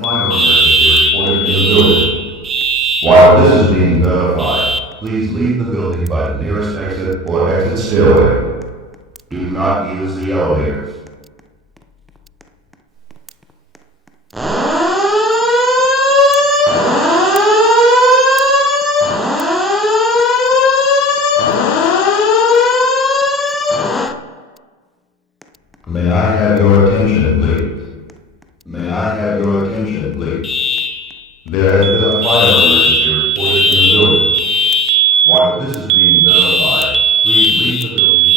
the final emergency reported in the building. While this is being verified, please leave the building by the nearest exit or exit stairway. Do not use the elevators. May I have your attention, please? May I have your attention, please? There has been a fire emergency reported in the building. While this is being verified, please leave the building